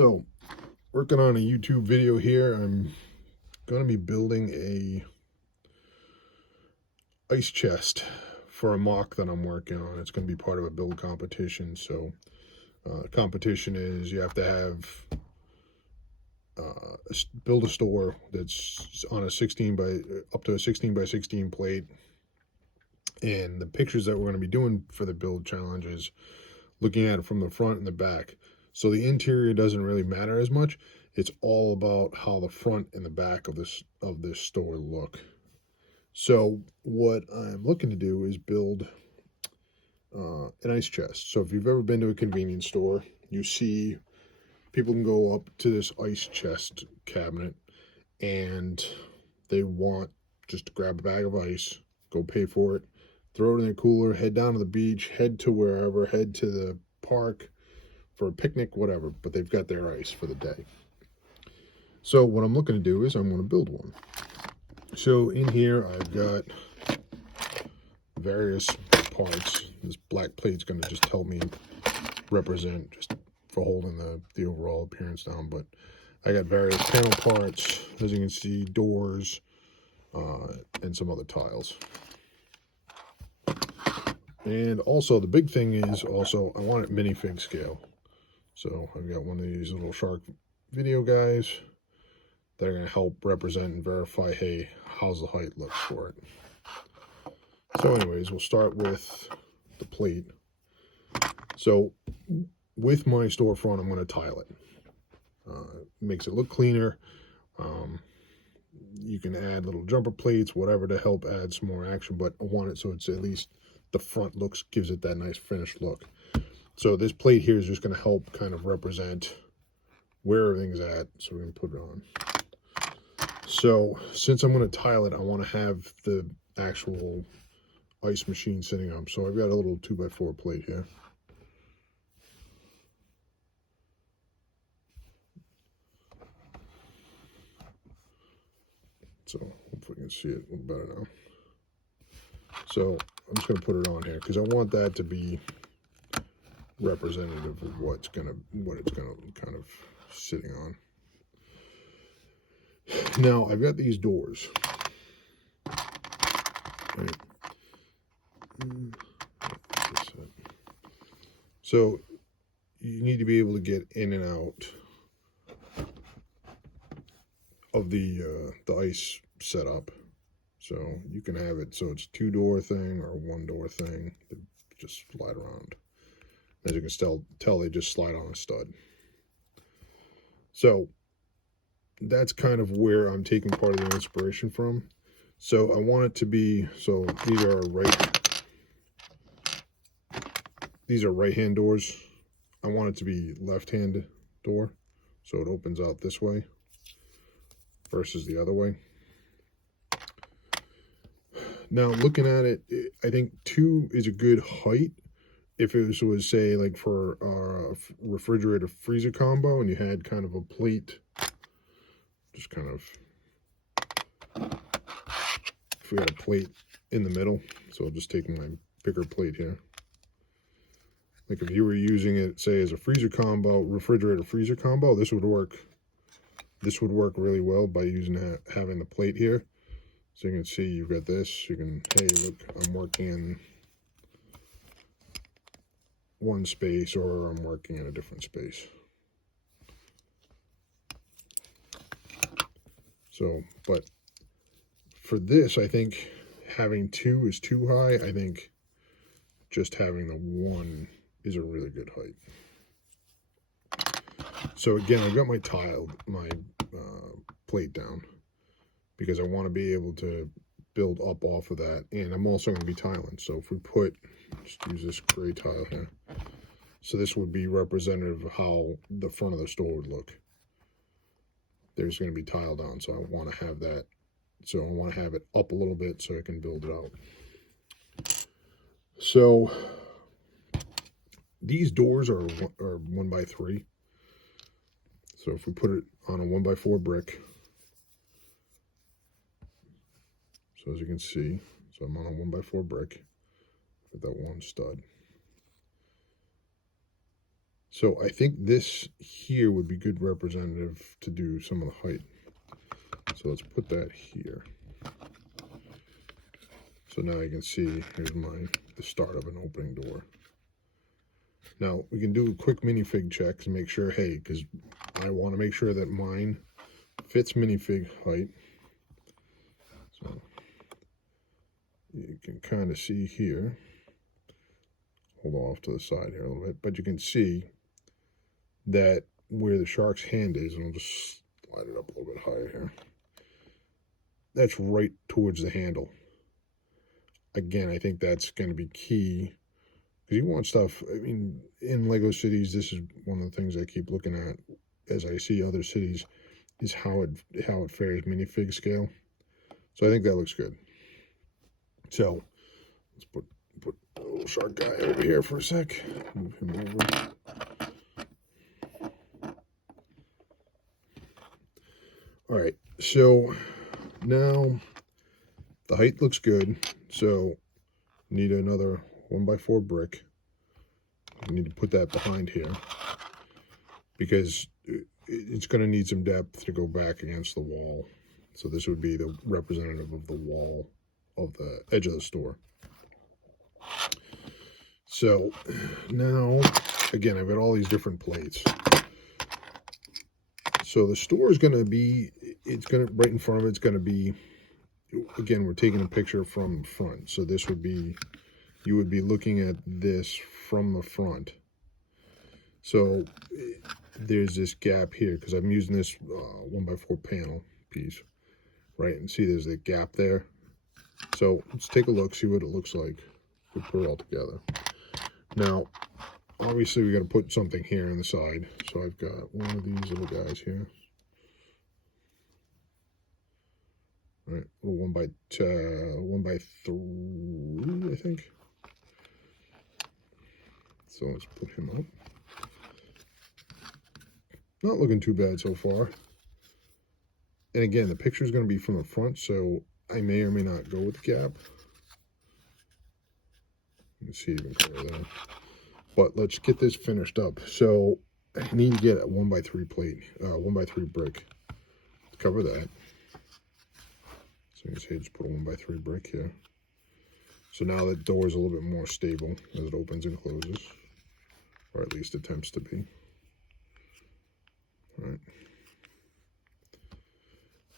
So, working on a YouTube video here. I'm going to be building a ice chest for a mock that I'm working on. It's going to be part of a build competition. So, the competition is you have to have build a store that's on a 16 by up to a 16 by 16 plate. And the pictures that we're going to be doing for the build challenge is looking at it from the front and the back. So the interior doesn't really matter as much. It's all about how the front and the back of this store look. So what I'm looking to do is build an ice chest. So if you've ever been to a convenience store, you see people can go up to this ice chest cabinet and they want just to grab a bag of ice, go pay for it, throw it in their cooler, head down to the beach, head to wherever, head to the park for a picnic, whatever, but they've got their ice for the day. So what I'm looking to do is I'm going to build one. So in here I've got various parts. This black plate's going to just help me represent, just for holding the overall appearance down, but I got various panel parts, as you can see, doors, and some other tiles. And also the big thing is also I want it minifig scale. So I've got one of these little shark video guys that are going to help represent and verify, hey, how's the height look for it. So anyways, we'll start with the plate. So with my storefront, I'm going to tile it. Makes it look cleaner. You can add little jumper plates, whatever, to help add some more action, but I want it so it's at least the front looks, gives it that nice finished look. So this plate here is just going to help kind of represent where everything's at. So we're going to put it on. So since I'm going to tile it, I want to have the actual ice machine sitting up. So I've got a little 2x4 plate here. So hopefully you can see it a little better now. So I'm just going to put it on here because I want that to be representative of what it's going to kind of sitting on. Now I've got these doors. Right. So you need to be able to get in and out of the ice setup. So you can have it so it's a 2-door thing or a 1-door thing that just slide around. As you can tell, they just slide on a stud. So that's kind of where I'm taking part of the inspiration from. So I want it to be, so these are right-hand doors. I want it to be left-hand door, so it opens out this way versus the other way. Now looking at it, I think 2 is a good height. If it was say like for a refrigerator freezer combo and you had kind of a plate, just kind of, if we had a plate in the middle, so I'll just take my bigger plate here. Like if you were using it, say, as a freezer combo, refrigerator freezer combo, this would work. This would work really well by using having the plate here. So you can see you've got this. You can, hey, look, I'm working in one space or I'm working in a different space. So, but for this, I think having 2 is too high. I think just having the 1 is a really good height. So again, I've got my plate down because I want to be able to build up off of that, and I'm also going to be tiling. So if we just use this gray tile here. So this would be representative of how the front of the store would look. There's going to be tile down, so I want to have that. So I want to have it up a little bit so I can build it out. So these doors are 1x3. So if we put it on a 1x4 brick, so as you can see, so I'm on a 1x4 brick with that 1 stud. So I think this here would be good representative to do some of the height. So let's put that here. So now you can see, here's the start of an opening door. Now we can do a quick minifig check to make sure, hey, because I want to make sure that mine fits minifig height. So you can kind of see here, hold off to the side here a little bit, but you can see that where the shark's hand is, and I'll just slide it up a little bit higher here, that's right towards the handle. Again, I think that's going to be key, because you want stuff, I mean, in Lego cities, this is one of the things I keep looking at as I see other cities, is how it fares minifig scale. So I think that looks good. So let's put a little shark guy over here for a sec. Move him over. All right, so now the height looks good. So need another 1x4 brick. You need to put that behind here, because it's going to need some depth to go back against the wall. So this would be the representative of the wall of the edge of the store. So now, again, I've got all these different plates. So the store is going to be, it's going to, right in front of it's going to be, again, we're taking a picture from the front. So this would be, you would be looking at this from the front. So there's this gap here, because I'm using this 1x4 panel piece, right? And see there's a gap there. So let's take a look, see what it looks like. We put it all together. Now, obviously we got to put something here on the side. So I've got one of these little guys here. All right, a little 1x3, I think. So let's put him up. Not looking too bad so far. And again, the picture is going to be from the front, so I may or may not go with the gap. Let's see even clearer there. But let's get this finished up. So I need to get a 1x3 plate, 1x3 brick to cover that. So you can see I just put a 1x3 brick here. So now the door is a little bit more stable as it opens and closes, or at least attempts to be. All right.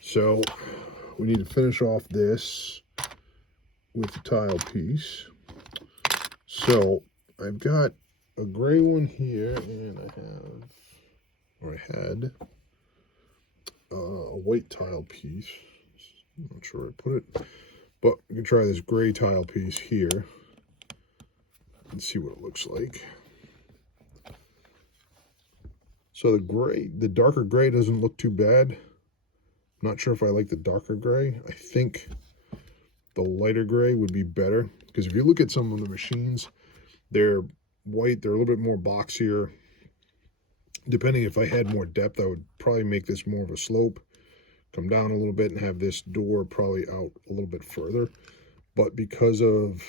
So we need to finish off this with the tile piece. So I've got a gray one here, and I had a white tile piece. I'm not sure where I put it, but we can try this gray tile piece here and see what it looks like. So the darker gray doesn't look too bad. I'm not sure if I like the darker gray. I think the lighter gray would be better, because if you look at some of the machines, they're white, they're a little bit more boxier. Depending, if I had more depth, I would probably make this more of a slope, come down a little bit, and have this door probably out a little bit further. But because of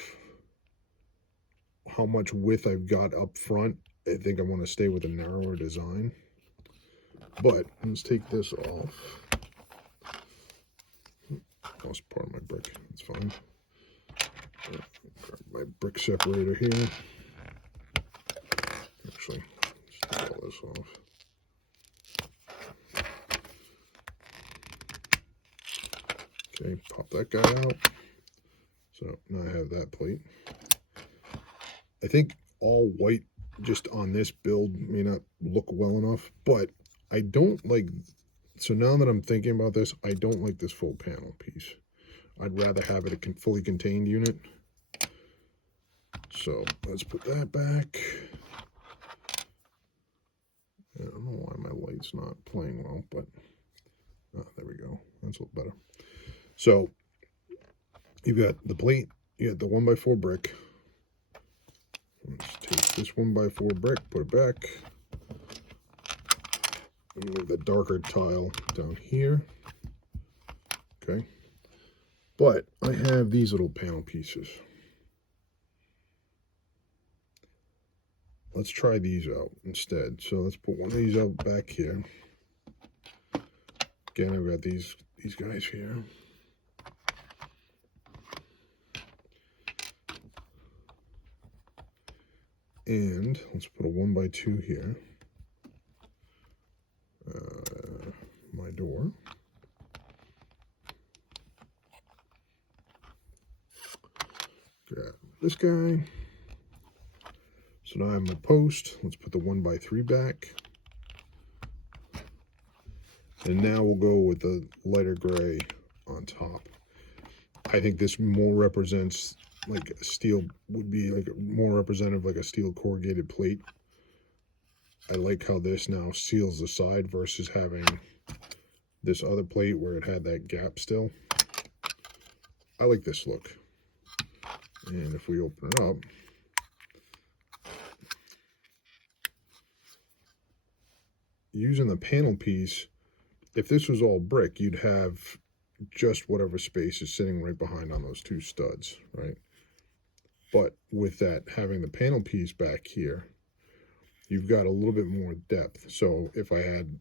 how much width I've got up front, I think I want to stay with a narrower design. But let's take this off. Lost part of my brick, it's fine. Grab my brick separator here. Actually, let's take all this off. Okay, pop that guy out. So now I have that plate. I think all white just on this build may not look well enough, but I don't like, so now that I'm thinking about this, I don't like this full panel piece. I'd rather have it a fully contained unit. So let's put that back. I don't know why my light's not playing well, but there we go. That's a little better. So you've got the plate, you got the 1x4 brick. Let's take this 1x4 brick, put it back. Move the darker tile down here. Okay. But I have these little panel pieces. let's try these out instead. So let's put one of these out back here. Again, I've got these guys here. And let's put a 1x2 here. My door. Grab this guy. So now I have my post. Let's put the 1x3 back. And now we'll go with the lighter gray on top. I think this more represents, like steel would be like more representative, like a steel corrugated plate. I like how this now seals the side versus having this other plate where it had that gap still. I like this look. And if we open it up, using the panel piece, if this was all brick, you'd have just whatever space is sitting right behind on those two studs, right? But with that, having the panel piece back here, you've got a little bit more depth. So if I had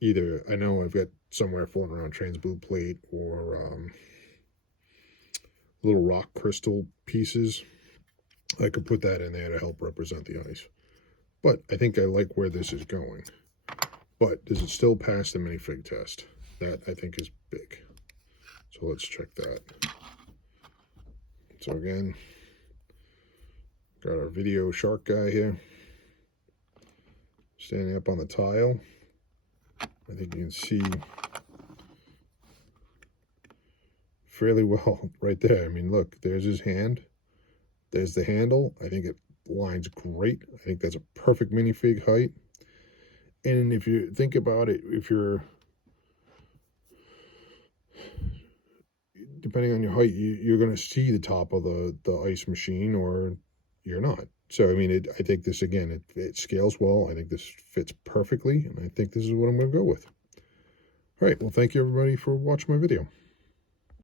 either, I know I've got somewhere floating around TransBlue plate or little rock crystal pieces, I could put that in there to help represent the ice. But I think I like where this is going. But does it still pass the minifig test? That I think is big. So let's check that. So again, got our video shark guy here, standing up on the tile. I think you can see fairly well right there. I mean, look, there's his hand. There's the handle. I think it lines great. I think that's a perfect minifig height. And if you think about it, if you're, depending on your height, you're going to see the top of the ice machine or you're not. So, I mean, I think this, again, it scales well. I think this fits perfectly, and I think this is what I'm going to go with. All right, well, thank you, everybody, for watching my video.